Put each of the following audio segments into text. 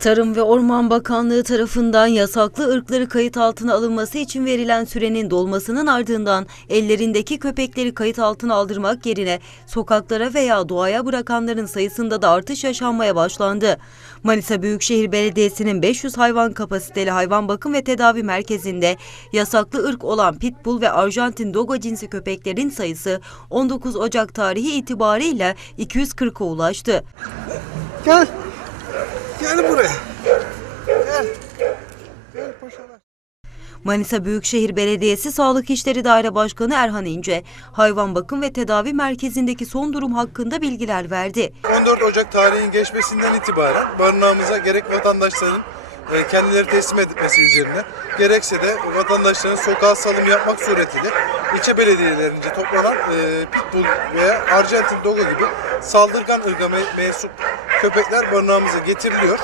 Tarım ve Orman Bakanlığı tarafından yasaklı ırkları kayıt altına alınması için verilen sürenin dolmasının ardından ellerindeki köpekleri kayıt altına aldırmak yerine sokaklara veya doğaya bırakanların sayısında da artış yaşanmaya başlandı. Manisa Büyükşehir Belediyesi'nin 500 hayvan kapasiteli hayvan bakım ve tedavi merkezinde yasaklı ırk olan Pitbull ve Arjantin Dogo cinsi köpeklerin sayısı 19 Ocak tarihi itibariyle 240'a ulaştı. Gel. Gel buraya. Gel. Gel paşalar. Manisa Büyükşehir Belediyesi Sağlık İşleri Daire Başkanı Erhan İnce, hayvan bakım ve tedavi merkezindeki son durum hakkında bilgiler verdi. 14 Ocak tarihinin geçmesinden itibaren barınağımıza gerek vatandaşların e, kendileri teslim etmesi üzerine gerekse de vatandaşların sokağa salım yapmak suretiyle ilçe belediyelerince toplanan e, Pitbull veya Arjantin Dogo gibi saldırgan ırga me- mensup köpekler barınağımıza getiriliyor.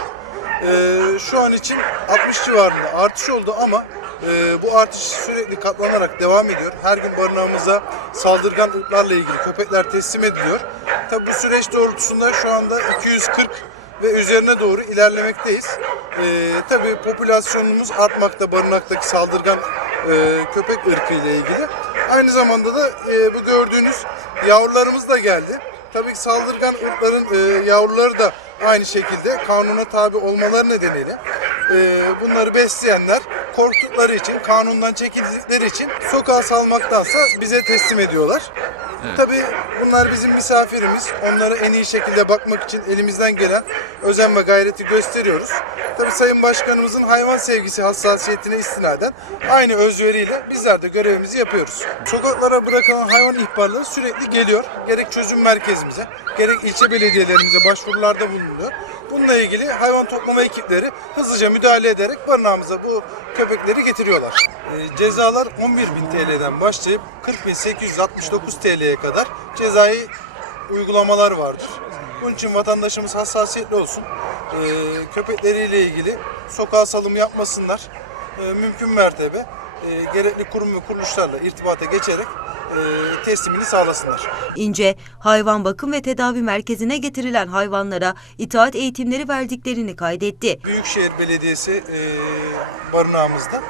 E, şu an için 60 civarında artış oldu ama e, bu artış sürekli katlanarak devam ediyor. Her gün barınağımıza saldırgan ırklarla ilgili köpekler teslim ediliyor. Tabi bu süreç doğrultusunda şu anda 240 ve üzerine doğru ilerlemekteyiz. E, tabii popülasyonumuz artmakta barınaktaki saldırgan e, köpek ırkı ile ilgili. Aynı zamanda da e, bu gördüğünüz yavrularımız da geldi. Tabii ki saldırgan ırkların e, yavruları da aynı şekilde kanuna tabi olmaları nedeniyle e, bunları besleyenler korktukları için, kanundan çekildikleri için sokağa salmaktansa bize teslim ediyorlar. Tabii bunlar bizim misafirimiz. Onlara en iyi şekilde bakmak için elimizden gelen özen ve gayreti gösteriyoruz. Tabii Sayın Başkanımızın hayvan sevgisi hassasiyetine istinaden aynı özveriyle bizler de görevimizi yapıyoruz. Sokaklara bırakılan hayvan ihbarları sürekli geliyor. Gerek çözüm merkezimize, gerek ilçe belediyelerimize başvurularda bulunuyor. Bununla ilgili hayvan toplama ekipleri hızlıca müdahale ederek barınağımıza bu köpekleri getiriyorlar. Ee, cezalar 11.000 TL'den başlayıp 40.869 TL'ye kadar cezai uygulamalar vardır. Bunun için vatandaşımız hassasiyetli olsun. Ee, köpekleriyle ilgili sokağa salım yapmasınlar. Ee, mümkün mertebe e, gerekli kurum ve kuruluşlarla irtibata geçerek e, teslimini sağlasınlar. İnce, hayvan bakım ve tedavi merkezine getirilen hayvanlara itaat eğitimleri verdiklerini kaydetti. Büyükşehir Belediyesi e, barınağımızda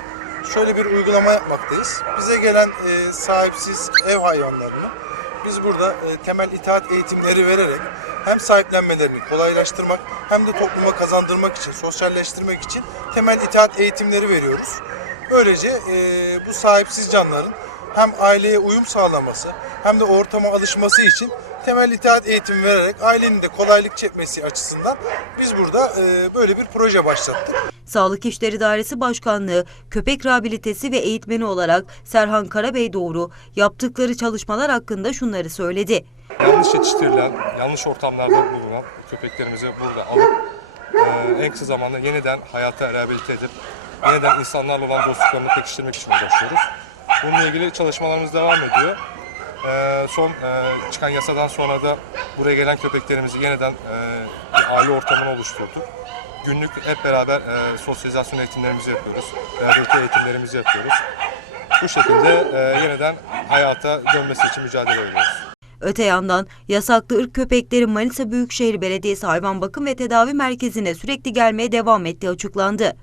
şöyle bir uygulama yapmaktayız. Bize gelen e, sahipsiz ev hayvanlarını biz burada e, temel itaat eğitimleri vererek hem sahiplenmelerini kolaylaştırmak hem de topluma kazandırmak için, sosyalleştirmek için temel itaat eğitimleri veriyoruz. Böylece e, bu sahipsiz canların hem aileye uyum sağlaması hem de ortama alışması için temel itaat eğitimi vererek ailenin de kolaylık çekmesi açısından biz burada e, böyle bir proje başlattık. Sağlık İşleri Dairesi Başkanlığı, köpek rehabilitesi ve eğitmeni olarak Serhan Karabey Doğru yaptıkları çalışmalar hakkında şunları söyledi. yanlış yetiştirilen, yanlış ortamlarda bulunan köpeklerimizi burada alıp e, en kısa zamanda yeniden hayata rehabilite edip yeniden insanlarla olan dostluklarını pekiştirmek için uğraşıyoruz. Bununla ilgili çalışmalarımız devam ediyor. E, son e, çıkan yasadan sonra da buraya gelen köpeklerimizi yeniden e, aile ortamını oluşturduk. Günlük hep beraber e, sosyalizasyon eğitimlerimizi yapıyoruz, rehabilite eğitimlerimizi yapıyoruz. Bu şekilde e, yeniden hayata dönmesi için mücadele ediyoruz. Öte yandan yasaklı ırk köpeklerin Manisa Büyükşehir Belediyesi Hayvan Bakım ve Tedavi Merkezi'ne sürekli gelmeye devam ettiği açıklandı.